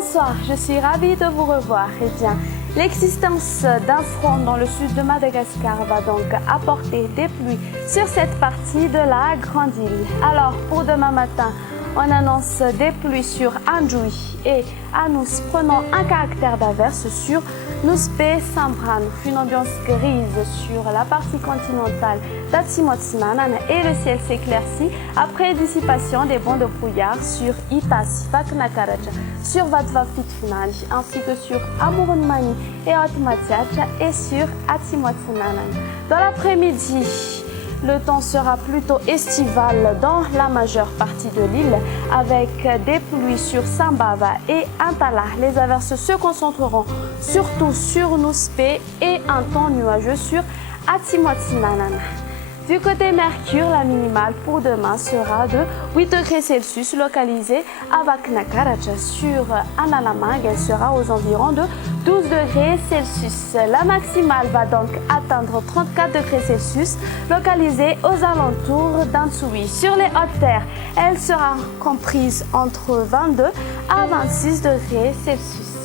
Bonsoir, je suis ravie de vous revoir. Eh bien, l'existence d'un front dans le sud de Madagascar va donc apporter des pluies sur cette partie de la grande île. Alors, pour demain matin, on annonce des pluies sur Andjoui et Anous, prenant un caractère d'averse sur Nouspe Sambran, une ambiance grise sur la partie continentale d'Atimotsinanan et le ciel s'éclaircit après dissipation des bancs de brouillard sur Itas, Faknakaraja, sur Vatvafitfinaj, ainsi que sur Amurunmani et Otmatiacha et sur Atimotsinanan. Dans l'après-midi, le temps sera plutôt estival dans la majeure partie de l'île avec des pluies sur Sambava et Antala. Les averses se concentreront surtout sur Nouspe et un temps nuageux sur Atimotsinanan. Du côté Mercure, la minimale pour demain sera de 8 degrés Celsius localisée à Vaknakaraja. Sur Analamang, elle sera aux environs de 12 degrés Celsius. La maximale va donc atteindre 34 degrés Celsius localisée aux alentours d'Antsui. Sur les hautes terres, elle sera comprise entre 22 à 26 degrés Celsius.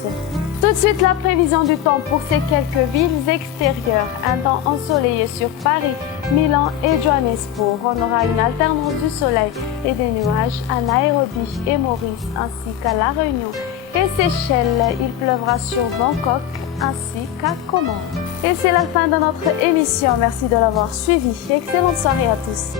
Tout de suite, la prévision du temps pour ces quelques villes extérieures. Un temps ensoleillé sur Paris, Milan et Johannesburg. On aura une alternance du soleil et des nuages à Nairobi et Maurice ainsi qu'à La Réunion et Seychelles. Il pleuvra sur Bangkok ainsi qu'à Comores. Et c'est la fin de notre émission. Merci de l'avoir suivi. Excellente soirée à tous.